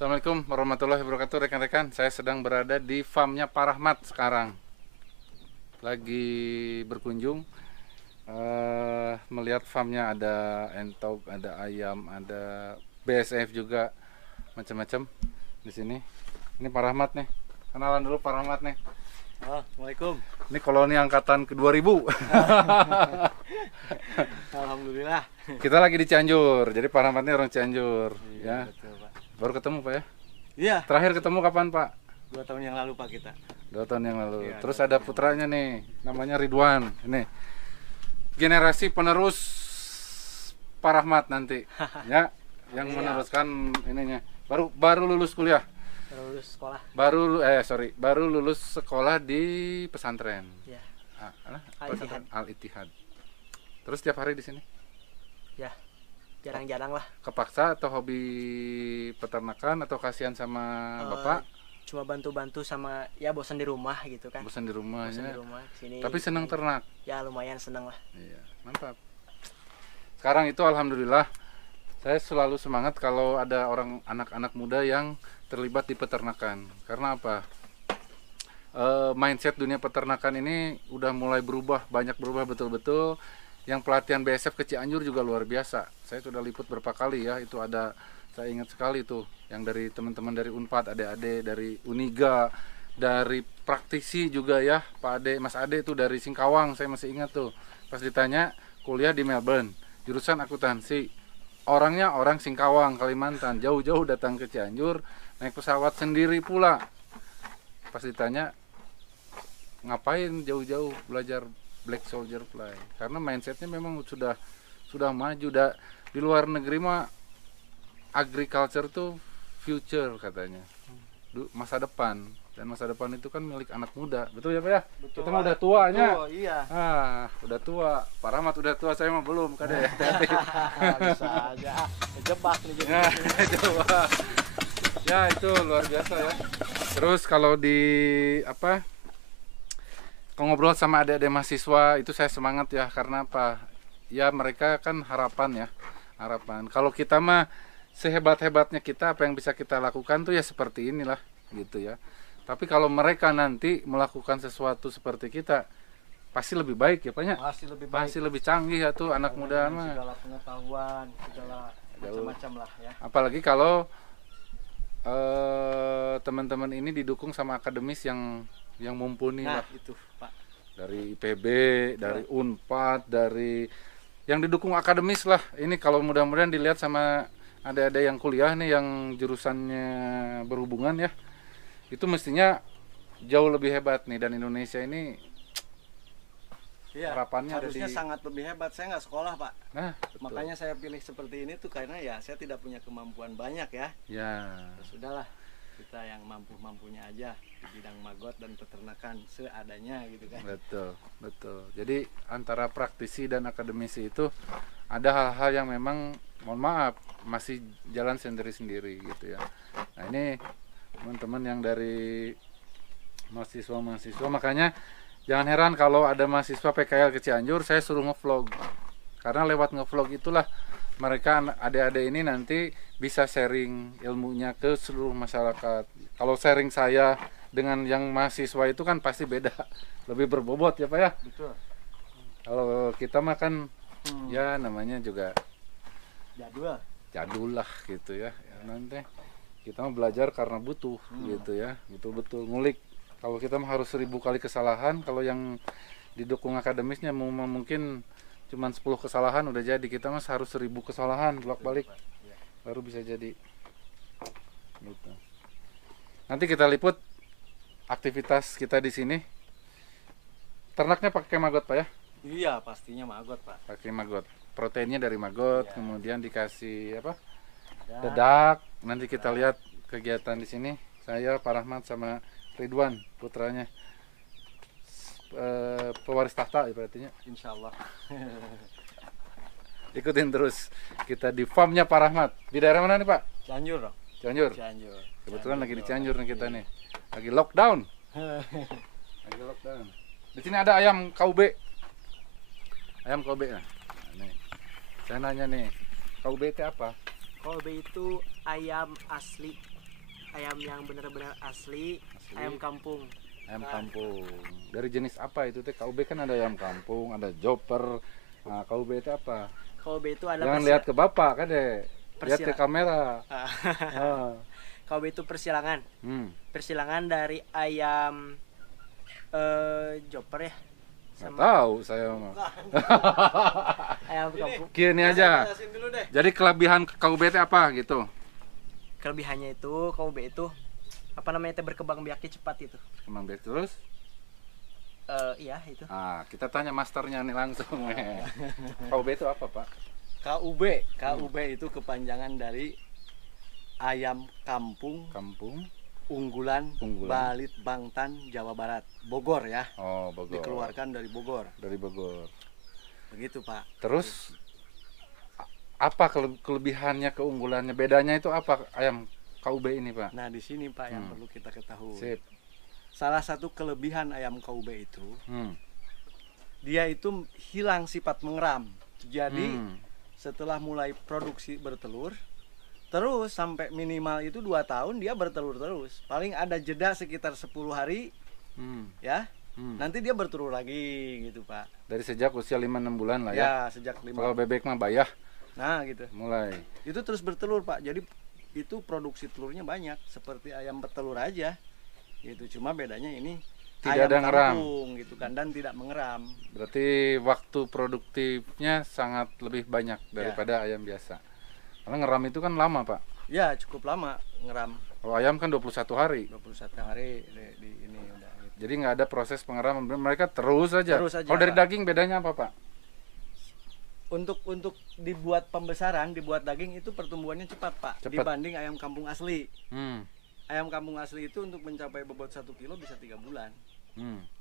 Assalamualaikum warahmatullahi wabarakatuh rekan-rekan. Saya sedang berada di farmnya Pak Rahmat sekarang. Lagi berkunjung, melihat farmnya ada entok, ada ayam, ada BSF juga, macam-macam di sini. Ini Pak Rahmat nih. Kenalan dulu Pak Rahmat nih. Assalamualaikum. Ini koloni angkatan ke-2000. Alhamdulillah. Kita lagi di Cianjur. Jadi Pak Rahmat ini orang Cianjur, ya. Betul, Pak. Baru ketemu Pak ya? Iya. Terakhir ketemu kapan Pak? 2 tahun yang lalu Pak kita. 2 tahun yang lalu. Iya, Terus 2 ada tahun putranya nih, namanya Ridwan. Ini generasi penerus Pak Rahmat nanti, ya, yang Iya. meneruskan ininya. Baru lulus kuliah, Lulus sekolah. baru lulus sekolah di pesantren. Ya. Pesantren Al-Ittihad. Terus tiap hari di sini. Ya. Jarang-jarang lah. Kepaksa atau hobi peternakan atau kasihan sama bapak? Cuma bantu-bantu sama ya bosan di rumah gitu kan. Bosan di Bosan rumahnya. di rumah sini. Tapi senang ternak. Ya lumayan senang lah. Iya, mantap. Sekarang itu alhamdulillah saya selalu semangat kalau ada orang anak-anak muda yang terlibat di peternakan. Karena apa? Mindset dunia peternakan ini udah mulai berubah, banyak berubah betul-betul. Yang pelatihan BSF ke Cianjur juga luar biasa. Saya sudah liput berapa kali ya, itu ada, saya ingat sekali tuh, yang dari teman-teman dari Unpad, adik-adik dari Uniga, dari praktisi juga ya, Pak Ade, Mas Ade tuh dari Singkawang, saya masih ingat tuh. Pas ditanya kuliah di Melbourne, jurusan akuntansi, orangnya orang Singkawang, Kalimantan, jauh-jauh datang ke Cianjur, naik pesawat sendiri pula. Pas ditanya ngapain jauh-jauh belajar Black Soldier Fly, karena mindsetnya memang sudah maju. Di luar negeri mah agriculture tuh future katanya, masa depan, dan masa depan itu kan milik anak muda, betul ya Pak ya? Betul, Kita mah Pak. udah tuanya. Betul, iya. Udah tua. Pak Rahmat udah tua, saya mah belum, kade. Bisa aja. Kejebak nih jadi. Ya, coba. Ya itu luar biasa ya. Terus kalau di apa? Kalau ngobrol sama adik-adik mahasiswa itu saya semangat ya, karena apa? Ya mereka kan harapan ya, harapan. Kalau kita mah sehebat-hebatnya kita, apa yang bisa kita lakukan tuh ya seperti inilah gitu ya. Tapi kalau mereka nanti melakukan sesuatu seperti kita, pasti lebih baik ya Pak ya. Pasti lebih baik. Pasti lebih canggih ya tuh anak muda Dengan mah. segala pengetahuan, segala macam-macam lah ya. Apalagi kalau teman-teman ini didukung sama akademis yang mumpuni Nah, lah, itu, Pak. dari IPB, dari Unpad, dari yang didukung akademis lah. Ini kalau mudah-mudahan dilihat sama ada yang kuliah nih yang jurusannya berhubungan ya, itu mestinya jauh lebih hebat nih, dan Indonesia ini Iya, harapannya ada harusnya di- sangat lebih hebat. Saya nggak sekolah, Pak. nah betul. Makanya saya pilih seperti ini tuh karena ya saya tidak punya kemampuan banyak ya. Ya Ya sudahlah, kita yang mampunya aja di bidang magot dan peternakan seadanya gitu kan. betul. Jadi antara praktisi dan akademisi itu ada hal-hal yang memang, mohon maaf, masih jalan sendiri-sendiri gitu ya. Nah ini teman-teman yang dari mahasiswa, makanya jangan heran kalau ada mahasiswa PKL ke Cianjur, saya suruh ngevlog. Karena lewat ngevlog itulah mereka, adik-adik ini nanti bisa sharing ilmunya ke seluruh masyarakat. Kalau sharing saya dengan yang mahasiswa itu kan pasti beda, lebih berbobot ya Pak ya. Betul. Kalau kita mah kan ya namanya juga Jadul. lah gitu ya. Nanti kita mah belajar karena butuh gitu ya, betul-betul ngulik. Kalau kita mah harus 1000 kali kesalahan, kalau yang didukung akademisnya mungkin cuman 10 kesalahan udah jadi. Kita mah harus 1000 kesalahan bolak-balik baru bisa jadi gitu. Nanti kita liput aktivitas kita di sini. Ternaknya pakai maggot Pak ya? Iya, pastinya magot, Pak. Pakai maggot. Proteinnya dari maggot, Iya. kemudian dikasih apa? Dan Dedak. Nanti kita lihat kegiatan di sini. Saya Pak Rahmat sama Ridwan putranya, pewaris tahta ibaratnya. insya Allah. Ikutin terus kita di farmnya Pak Rahmat. Di daerah mana nih Pak? Cianjur dong. Cianjur. Cianjur. Kebetulan lagi di Cianjur nih kita nih. Lagi lockdown. Lagi lockdown. Di sini ada ayam KUB. Ayam KUB. Nah, nih. Saya nanya nih, KUB itu apa? Kolbe itu ayam asli ayam yang benar-benar asli, ayam kampung. Ayam kampung. Dari jenis apa itu teh? KUB kan ada ayam kampung, ada joper. Nah, KUB itu apa? KUB itu ada Jangan lihat ke bapak kan deh. Lihat ke kamera. Ah. KUB itu persilangan. Persilangan dari ayam joper ya. Nggak tahu saya mah. Ayam kampung. Gini aja. Jadi kelebihan KUB itu apa gitu? Kelebihannya itu KUB itu apa namanya, berkembang biaknya cepat itu. Kembang biak terus? Iya itu. Ah, kita tanya masternya nih langsung. KUB itu apa, Pak? KUB itu kepanjangan dari ayam kampung unggulan Balit Bangtan Jawa Barat, Bogor ya. Oh, Bogor. Dikeluarkan dari Bogor. Dari Bogor. Begitu, Pak. Terus apa kelebihannya, keunggulannya, bedanya itu apa ayam KUB ini, Pak? Nah, di sini Pak yang perlu kita ketahui. Sip. Salah satu kelebihan ayam KUB itu, dia itu hilang sifat mengeram. Jadi setelah mulai produksi bertelur, terus sampai minimal itu 2 tahun dia bertelur terus. Paling ada jeda sekitar 10 hari, ya. Nanti dia bertelur lagi gitu, Pak. Dari sejak usia 5-6 bulan lah ya. Ya, sejak 5. Kalau bebek mah bayah. Nah, gitu. Mulai. Itu terus bertelur, Pak. Jadi itu produksi telurnya banyak seperti ayam bertelur aja. Gitu. Cuma bedanya ini Tidak ayam ada ngeram kampung gitu kan, dan tidak mengeram. Berarti waktu produktifnya sangat lebih banyak daripada ayam biasa. Karena ngeram itu kan lama, Pak. Ya, cukup lama ngeram. Kalau ayam kan 21 hari. 21 hari di ini udah gitu. Jadi nggak ada proses pengeraman, mereka terus aja. Terus aja, Kalau dari Pak. daging bedanya apa, Pak? Untuk dibuat pembesaran, dibuat daging itu pertumbuhannya cepat, Pak. Cepat. Dibanding ayam kampung asli. Hmm. Ayam kampung asli itu untuk mencapai bobot 1 kilo bisa 3 bulan.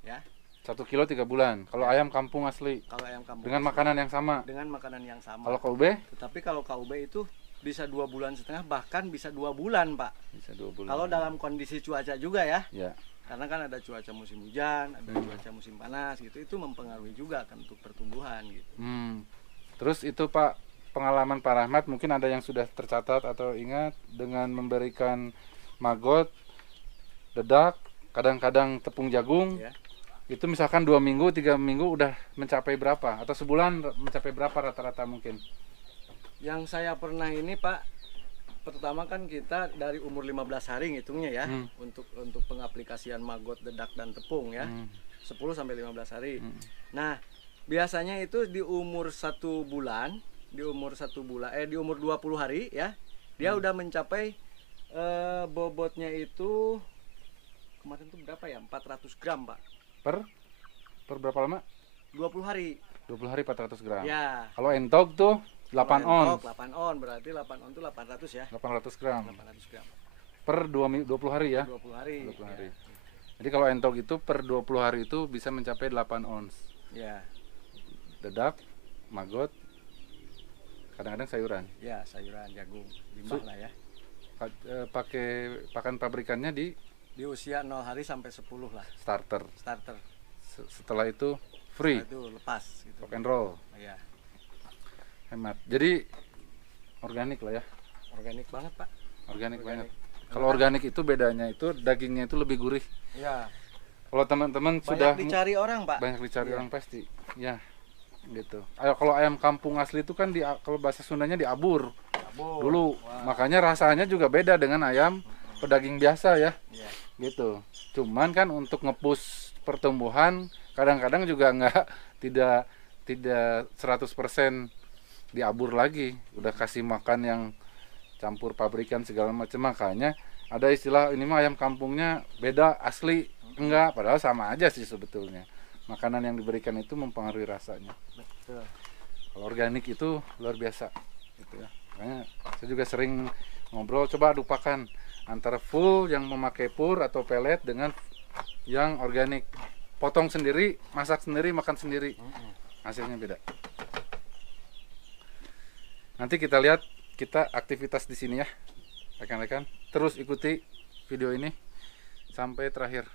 Ya. 1 kilo 3 bulan. Kalau ayam kampung asli Kalau ayam kampung dengan asli, makanan yang sama. dengan makanan yang sama. Kalau KUB Tetapi kalau KUB itu bisa 2 bulan setengah, bahkan bisa 2 bulan, Pak. bisa 2 bulan. Kalau dalam kondisi cuaca juga ya. Ya. Karena kan ada cuaca musim hujan, ada cuaca musim panas gitu, itu mempengaruhi juga kan untuk pertumbuhan gitu. Terus itu, Pak, pengalaman Pak Rahmat mungkin ada yang sudah tercatat atau ingat dengan memberikan maggot, dedak, kadang-kadang tepung jagung. Ya. Itu misalkan 2 minggu, 3 minggu udah mencapai berapa? Atau sebulan mencapai berapa rata-rata mungkin? Yang saya pernah ini, Pak, pertama kan kita dari umur 15 hari ngitungnya ya, untuk pengaplikasian maggot, dedak dan tepung ya. 10 sampai 15 hari. Nah, biasanya itu di umur 1 bulan, di umur 20 hari ya, dia udah mencapai bobotnya itu kemarin tuh berapa ya? 400 gram, Pak. Per berapa lama? 20 hari. 20 hari 400 gram. Ya. Kalau entok tuh 8 on. 8 on berarti 8 on itu 800 ya. 800 gram. 800 gram. Per 20 hari ya. 20 hari. 20 hari. Jadi kalau entok itu per 20 hari itu bisa mencapai 8 ons. Ya. Dedak, maggot, kadang-kadang sayuran. Ya, sayuran, jagung, limbah lah ya. Pakai pakan pabrikannya di Usia 0 hari sampai 10 lah. starter. Starter. Setelah itu free. Setelah itu lepas gitu. Rock and roll. Iya. Hemat. Jadi organik lah ya. Organik banget, Pak. Organik banget. Kalau organik itu bedanya itu dagingnya itu lebih gurih. Iya. Kalau teman-teman sudah Banyak dicari orang, Pak. banyak dicari Iya. orang pasti. Ya. Gitu. Kalau ayam kampung asli itu kan kalau bahasa Sundanya diabur Abur. dulu. Wah. Makanya rasanya juga beda dengan ayam pedaging biasa ya. Iya. Gitu. Cuman kan untuk ngepush pertumbuhan kadang-kadang juga tidak 100% diabur lagi, udah kasih makan yang campur pabrikan segala macam. Makanya ada istilah ini mah ayam kampungnya beda asli, enggak, padahal sama aja sih sebetulnya. Makanan yang diberikan itu mempengaruhi rasanya. Betul. Kalau organik itu luar biasa gitu ya. Makanya saya juga sering ngobrol, coba adu pakan antara full yang memakai pur atau pelet dengan yang organik. Potong sendiri, masak sendiri, makan sendiri. Hasilnya beda. Nanti kita lihat kita aktivitas di sini ya, rekan-rekan. Terus ikuti video ini sampai terakhir.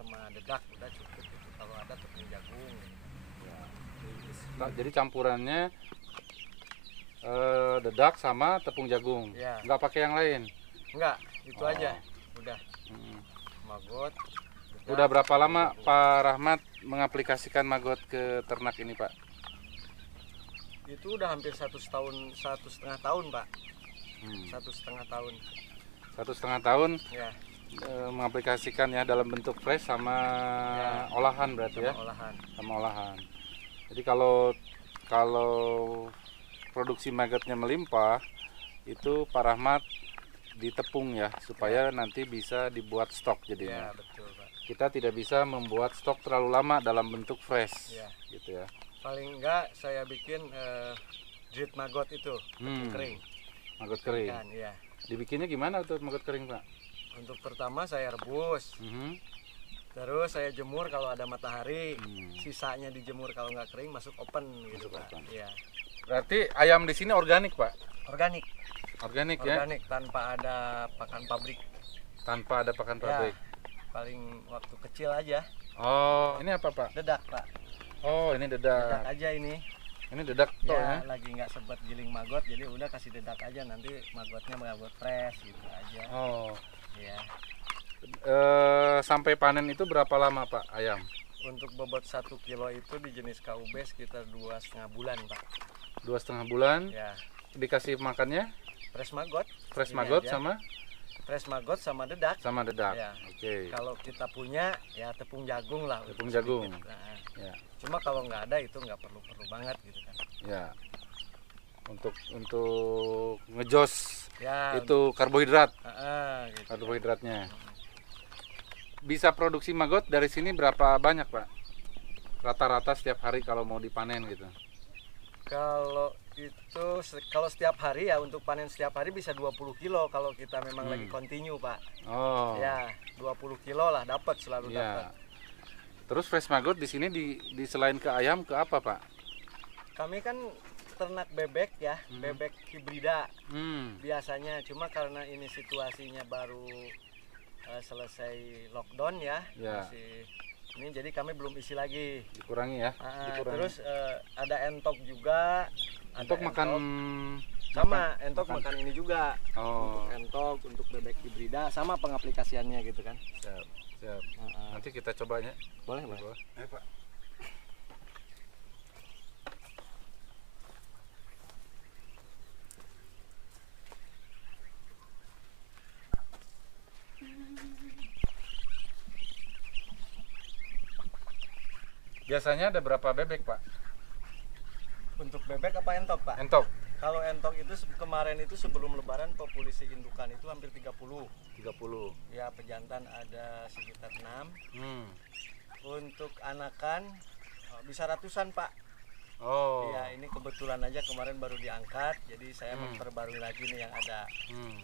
sama dedak udah cukup gitu. Kalau ada tepung jagung. Jadi campurannya dedak sama tepung jagung. Ya. Nggak pakai yang lain. Enggak, itu Oh. aja. Udah. Hmm. Magot. dedak, Udah berapa tepung lama jagung. Pak Rahmat mengaplikasikan Magot ke ternak ini, Pak? Itu udah hampir 1,5 tahun, Pak. Hmm. 1,5 tahun. 1,5 tahun Ya, mengaplikasikan ya dalam bentuk fresh sama Ya. olahan berarti ya, sama olahan. sama olahan. Jadi kalau produksi magotnya melimpah itu Pak Rahmat ditepung ya supaya nanti bisa dibuat stok Ya, jadinya. betul, Pak. Kita tidak bisa membuat stok terlalu lama dalam bentuk fresh, Ya. gitu ya. Paling enggak saya bikin jit magot itu, tepung kering. Magot kering. Kan, ya. Dibikinnya gimana tuh magot kering, Pak? Untuk pertama saya rebus, Mhm. terus saya jemur kalau ada matahari. Hmm. Sisanya dijemur kalau nggak kering masuk open gitu, Masuk Pak. open. Iya. Berarti ayam di sini organik, Pak? Organik, Organik ya, organik tanpa ada pakan pabrik. tanpa ada pakan Ya, pabrik. paling waktu kecil aja. Oh, ini apa, Pak? Dedak, Pak. Oh, ini Dedak dedak. aja ini. Ini dedak toh ya. Ya, lagi nggak sempat giling magot, jadi udah kasih dedak aja, nanti magotnya magot fresh gitu aja. Oh. Ya. Sampai panen itu berapa lama, Pak, ayam? Untuk bobot 1 kilo itu di jenis KUB sekitar 2,5 bulan, Pak. 2,5 bulan. Ya, Dikasih makannya fresh magot. fresh Ini magot aja. sama Fresh magot sama dedak. dedak. Ya. Oke. Kalau kita punya ya tepung jagung lah. Tepung sedikit. jagung. Nah, Ya, cuma kalau nggak ada itu nggak perlu banget gitu kan. ya. Untuk ngejos Ya. itu karbohidrat, Gitu. karbohidratnya. Bisa produksi magot dari sini berapa banyak, Pak? Rata-rata setiap hari kalau mau dipanen gitu. Kalau itu kalau setiap hari ya untuk panen setiap hari bisa 20 kilo kalau kita memang lagi continue, Pak. Oh. Ya, 20 kilo lah dapat, selalu dapat. Ya. Terus fresh magot di sini di selain ke ayam ke apa, Pak? Kami kan ternak bebek ya, bebek hibrida Hmm. biasanya. Cuma karena ini situasinya baru selesai lockdown ya, Ya. masih ini jadi kami belum isi lagi. Dikurangi ya. Dikurangi. Terus ada entok juga. Ada Untuk makan sama entok makan ini juga. Oh. Untuk entok, untuk bebek hibrida sama pengaplikasiannya gitu kan. Siap, siap. Nanti kita cobanya. Boleh, Pak. Ayo, Pak. Biasanya ada berapa bebek, Pak? Untuk bebek apa entok, Pak? Entok Kalau entok itu kemarin itu sebelum lebaran populasi indukan itu hampir 30. 30. Ya, pejantan ada sekitar 6. Hmm. Untuk anakan bisa ratusan, Pak. Oh. Ya, ini kebetulan aja kemarin baru diangkat, jadi saya memperbarui lagi nih yang ada. Hmm.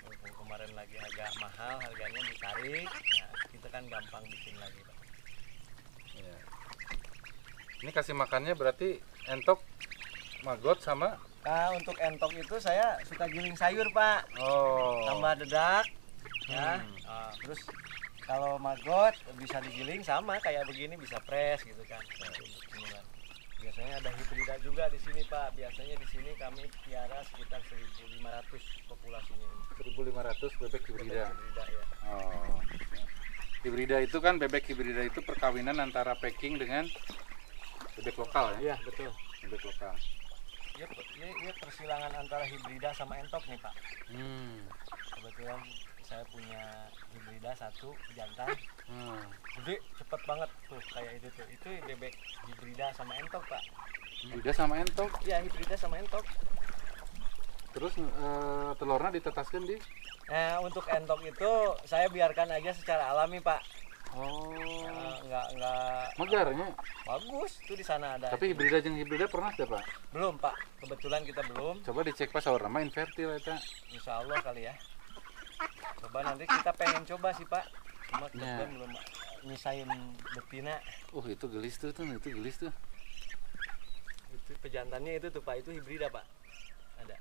Mumpung kemarin lagi agak mahal harganya ditarik, nah, kita kan gampang bikin lagi, Pak. Ya. Ini kasih makannya berarti entok, magot sama. Nah, untuk entok itu saya suka giling sayur, Pak. Oh. Tambah dedak, ya. Terus kalau maggot bisa digiling sama kayak begini, bisa fresh gitu kan. Biasanya ada hibrida juga di sini, Pak. Biasanya di sini kami piara sekitar 1.500 populasinya ini. 1.500 bebek hibrida. Hibrida ya. Oh. Hibrida itu kan bebek hibrida itu perkawinan antara Peking dengan bebek lokal ya. Iya, betul. Bebek lokal. Ini persilangan antara hibrida sama entok nih, Pak. Kebetulan saya punya hibrida satu jantan. Jadi cepet banget tuh kayak itu tuh. Itu bebek hibrida sama entok, Pak. Hibrida sama entok. Iya, hibrida sama entok. Terus telurnya ditetaskan di. Untuk entok itu saya biarkan aja secara alami, Pak. Oh. Enggak Megarnya. bagus. Tuh di sana ada. Tapi hibrida jeung hibrida pernah deh, Pak. Belum, Pak. Kebetulan kita belum. Coba dicek Pak saur nama infertil eta. Insya Allah kali ya. Coba nanti kita pengen coba sih, Pak. Cuma kebetulan belum nyisain betina. Itu gelis tuh, itu gelis tuh. Itu pejantannya itu tuh, Pak. Itu hibrida, Pak. Ada.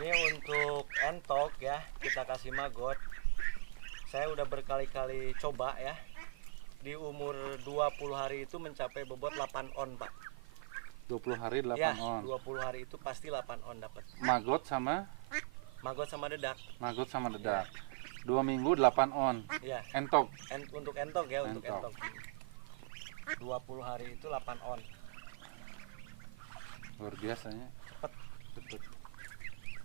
Ini untuk entok ya, kita kasih magot. saya udah berkali-kali coba ya. Di umur 20 hari itu mencapai bobot 8 on, Pak. 20 hari 8 Ya, on. 20 hari itu pasti 8 on dapat. Magot sama Dedak. dedak. 2 minggu 8 on. Iya. Entok. Untuk entok ya, untuk Entok. entok. 20 hari itu 8 on. Luar biasanya. Cepet. Cepet.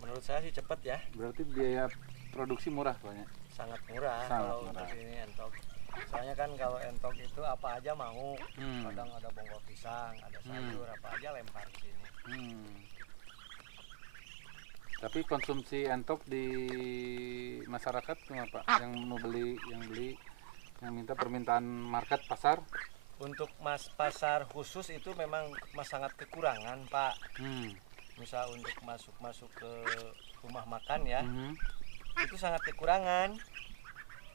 Menurut saya sih cepet ya. Berarti biaya produksi murah banyak. Sangat murah Sangat kalau murah. untuk ini entok. Soalnya kan kalau entok itu apa aja mau. Hmm. Kadang ada bonggol pisang, ada sayur, apa aja lempar ke sini. Tapi konsumsi entok di masyarakat gimana Pak? Yang mau beli, yang minta permintaan market pasar? Untuk pasar khusus itu memang sangat kekurangan, Pak. Misal untuk masuk ke rumah makan ya, itu sangat kekurangan.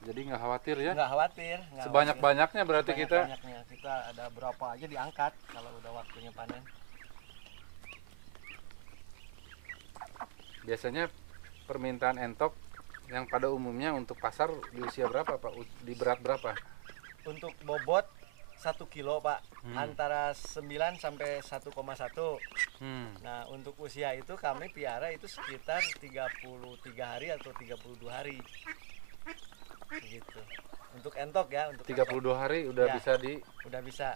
Jadi nggak khawatir ya? Nggak khawatir. Sebanyak-banyaknya berarti kita? Sebanyak-banyaknya. Kita ada berapa aja diangkat kalau udah waktunya panen. Biasanya permintaan entok yang pada umumnya untuk pasar di usia berapa Pak? Di berat berapa? Untuk bobot 1 kilo Pak, antara 9 sampai 1,1. Nah untuk usia itu kami piara itu sekitar 33 hari atau 32 hari gitu. Untuk entok ya, untuk 32 entok. hari udah Ya, bisa di udah bisa.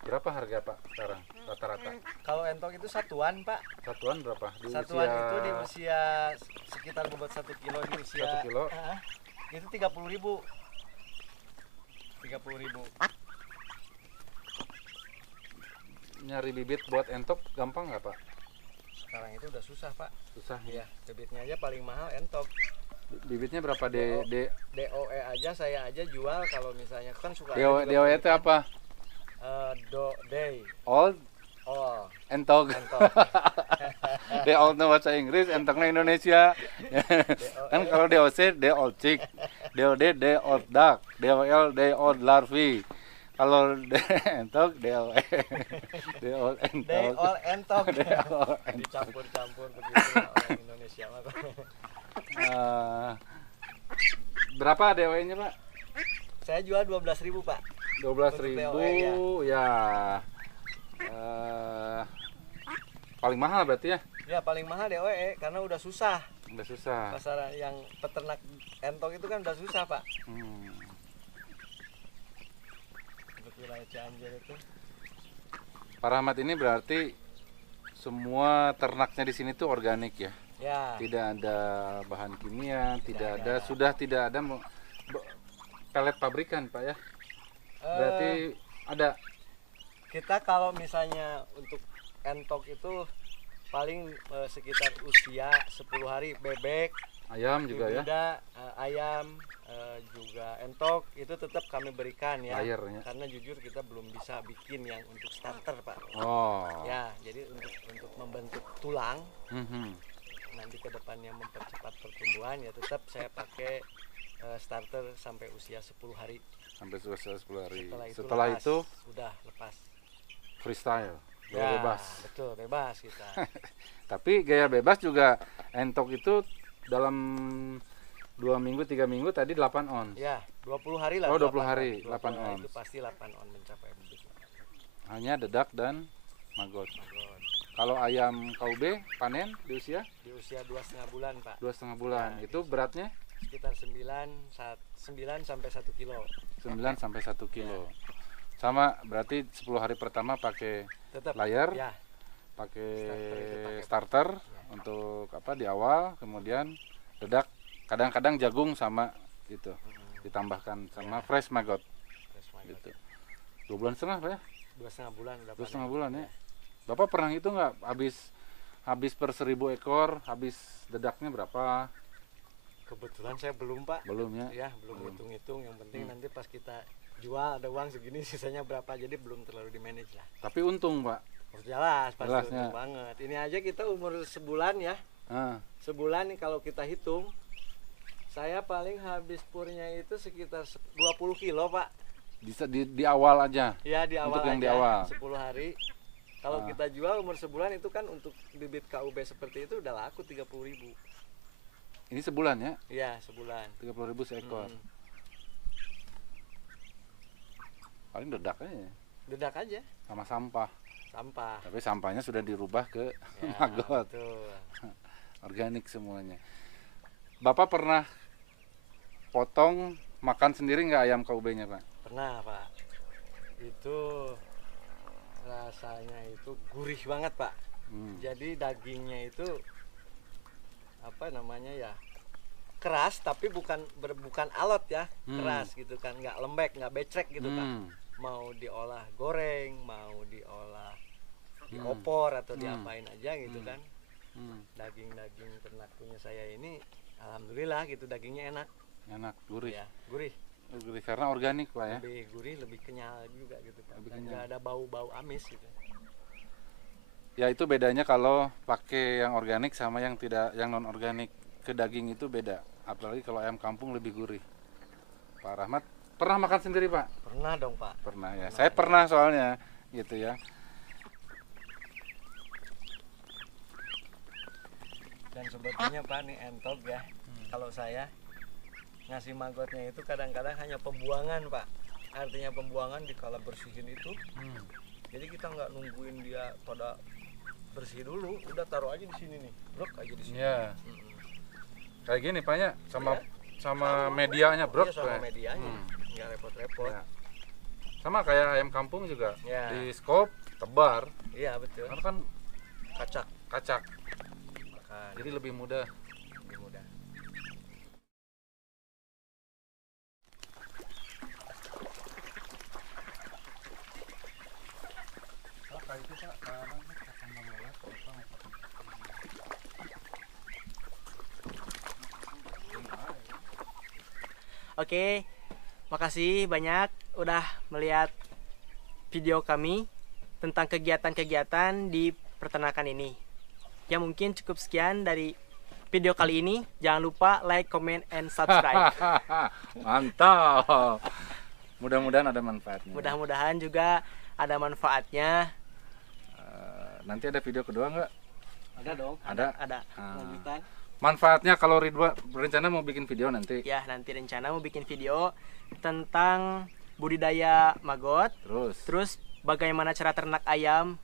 berapa harga Pak sekarang rata-rata? Kalau entok itu satuan Pak. Satuan berapa? Di Satuan usia itu di usia sekitar bobot 1 kilo di usia 1 kilo? Itu 30.000. 30.000. Nyari bibit buat entok gampang nggak Pak? Sekarang itu udah susah Pak. Susah Iya, bibitnya aja paling mahal entok. Bibitnya berapa? DOE aja saya aja jual kalau misalnya kan suka DOE itu apa? Day Old all entok. entok. They all know bahasa Inggris, entoknya Indonesia. Kan kalau DOC, they all chick. DOD, they all duck. DOL, they all larvae. Kalau entok, DOE. They all entok. Day all entok. They all entok. Dicampur-campur begitu orang Indonesia mah. Berapa DOE-nya Pak? Saya jual 12.000 Pak. 12.000 DOE, ya. Paling mahal berarti ya? Ya paling mahal DOE karena udah susah. Udah susah. Pasar yang peternak entok itu kan udah susah Pak. Untuk wilayah Cianjur itu. Pak Rahmat ini berarti semua ternaknya di sini tuh organik ya? Ya. Tidak ada bahan kimia, tidak ada. Sudah tidak ada pelet pabrikan Pak ya? Berarti ada. Kita kalau misalnya untuk entok itu paling sekitar usia 10 hari bebek, Ayam juga ya? Ada ayam juga entok itu tetap kami berikan ya. Layernya. Karena jujur kita belum bisa bikin yang untuk starter Pak. Oh. Ya, jadi untuk membentuk tulang Mhm. nanti ke depannya mempercepat pertumbuhan ya tetap saya pakai starter sampai usia 10 hari. Sampai usia 10 hari. Setelah Setelah itu udah lepas. freestyle, gaya Ya, bebas. betul, bebas kita. Tapi gaya bebas juga entok itu dalam 2 minggu 3 minggu tadi 8 on. Ya, 20 hari lah. Oh, 20 8 hari, 20 8 hari on. itu pasti 8 on mencapai begitu. Hanya dedak dan magot. Kalau ayam KUB panen di usia Di usia 2,5 bulan Pak. 2,5 bulan. Nah, Itu beratnya Sekitar 9 sampai 1 kilo. 9 sampai 1 kilo. Sama berarti 10 hari pertama pakai Tetap layar, ya. pakai Starter itu pakai. starter untuk apa di awal, kemudian dedak, kadang-kadang jagung sama itu ditambahkan sama fresh maggot Terus magot. gitu. 2 bulan setengah Pak ya? 2,5 bulan udah 2,5 panen. bulan ya. Bapak pernah itu nggak habis per 1000 ekor habis dedaknya berapa? Kebetulan saya belum Pak. Belum ya. Ya, belum hitung-hitung. Yang penting nanti pas kita jual ada uang segini sisanya berapa. Jadi belum terlalu di manage lah. Tapi untung Pak. Jelas, pasti Jelasnya. untung banget. Ini aja kita umur sebulan ya. Ah, Sebulan nih kalau kita hitung, saya paling habis purnya itu sekitar 20 kilo Pak. di awal aja. Ya di awal Untuk yang aja, di awal. 10 hari. Kalau Ah. kita jual umur sebulan itu kan untuk bibit KUB seperti itu udah laku 30.000. Ini sebulan ya? Iya, sebulan. 30.000 seekor. Paling dedak aja. Dedak aja. Sama sampah. Sampah. Tapi sampahnya sudah dirubah ke Ya, maggot. betul. Organik semuanya. Bapak pernah potong makan sendiri nggak ayam KUB-nya, Pak? Pernah, Pak. Itu rasanya itu gurih banget, Pak. Jadi dagingnya itu apa namanya ya, keras tapi bukan alot ya, keras gitu kan, nggak lembek, nggak becrek gitu Pak. Mau diolah goreng, mau diolah diopor atau diapain aja gitu kan. Daging ternak punya saya ini alhamdulillah gitu, dagingnya enak, gurih ya, gurih karena organik, Pak ya. lebih gurih, lebih kenyal juga gitu Pak, Lebih dan kenyal. nggak ada bau-bau amis gitu. Ya itu bedanya kalau pakai yang organik sama yang non organik, ke daging itu beda. Apalagi kalau ayam kampung lebih gurih. Pak Rahmat pernah makan sendiri, Pak? Pernah dong Pak. Pernah ya. Saya pernah soalnya gitu ya. Dan sebetulnya Pak nih entog ya. Kalau saya ngasih maggotnya itu kadang-kadang hanya pembuangan Pak. Artinya pembuangan dikala bersihin itu. Jadi kita nggak nungguin dia pada bersih dulu, udah taruh aja di sini nih, brok aja di sini. Iya. Kayak gini Pak ya, sama Iya. sama medianya, Bro. Iya, sama medianya, nggak repot-repot. Ya. Sama kayak ayam kampung juga. Ya. Di skop tebar, Iya betul. karena kan Kacak, kacak. Jadi lebih mudah. lebih mudah. Oke, makasih banyak udah melihat video kami tentang kegiatan-kegiatan di peternakan ini. Ya mungkin cukup sekian dari video kali ini. Jangan lupa like, comment, and subscribe. Mantap. Mudah-mudahan ada manfaatnya. Mudah-mudahan juga ada manfaatnya. Nanti ada video kedua nggak? Ada dong. Ada. Lanjutan. Manfaatnya kalau Ridwan berencana mau bikin video nanti. Ya, nanti rencana mau bikin video tentang budidaya maggot, terus bagaimana cara ternak ayam,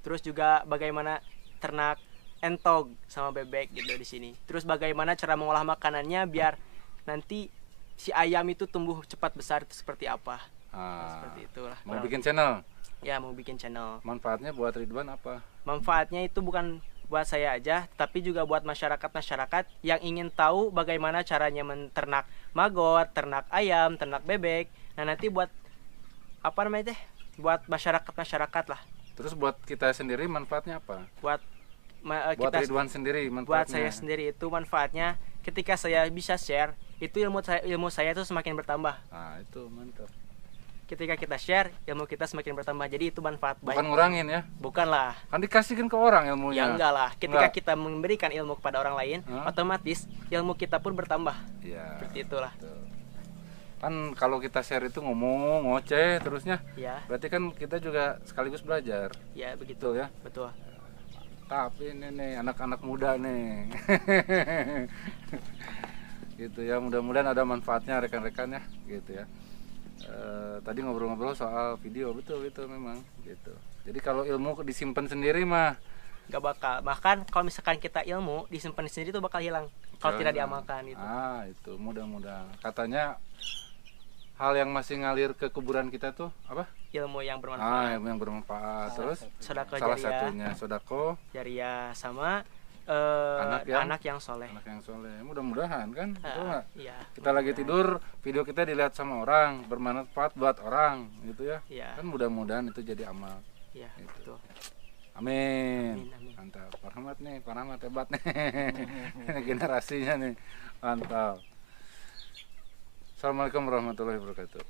terus juga bagaimana ternak entog sama bebek gitu di sini. Terus bagaimana cara mengolah makanannya biar nanti si ayam itu tumbuh cepat besar itu seperti apa. Seperti itulah. Mau bikin channel? Ya, mau bikin channel. Manfaatnya buat Ridwan apa? Manfaatnya itu bukan buat saya aja, tapi juga buat masyarakat-masyarakat yang ingin tahu bagaimana caranya menternak maggot, ternak ayam, ternak bebek. Nah, nanti buat apa namanya teh? Buat masyarakat-masyarakat lah. Terus buat kita sendiri manfaatnya apa? Buat buat Ridwan sendiri manfaatnya. Buat saya sendiri itu manfaatnya ketika saya bisa share, itu ilmu saya itu semakin bertambah. Nah, itu mantap. Ketika kita share, ilmu kita semakin bertambah. Jadi itu manfaat baik. Bukan ngurangin ya? Bukanlah. Kan dikasihkan ke orang ilmunya. Ya enggak lah. Ketika kita memberikan ilmu kepada orang lain, otomatis ilmu kita pun bertambah. Ya. Seperti itulah. Betul. Kan kalau kita share itu ngomong, ngoceh terusnya. Ya. Berarti kan kita juga sekaligus belajar. Ya, begitu ya. Betul. Tapi ini nih anak-anak muda nih. Gitu ya, mudah-mudahan ada manfaatnya rekan-rekan ya, gitu ya. Tadi ngobrol-ngobrol soal video, betul memang gitu. Jadi kalau ilmu disimpan sendiri mah nggak bakal, bahkan kalau misalkan kita ilmu disimpan sendiri itu bakal hilang kalau tidak diamalkan gitu. Itu mudah-mudahan. Katanya hal yang masih ngalir ke kuburan kita tuh apa? Ilmu yang bermanfaat. Ilmu yang bermanfaat. Terus sodako salah jariah, satunya sodako jariah sama anak yang soleh. Anak yang soleh. Mudah-mudahan kan, betul nggak? Iya, kita lagi tidur, video kita dilihat sama orang, bermanfaat buat orang, gitu ya. Iya. Kan mudah-mudahan itu jadi amal. Iya, Gitu. betul. Amin. Amin. Mantap. Pak Rahmat hebat nih. Ini generasinya nih. Mantap. Assalamualaikum warahmatullahi wabarakatuh.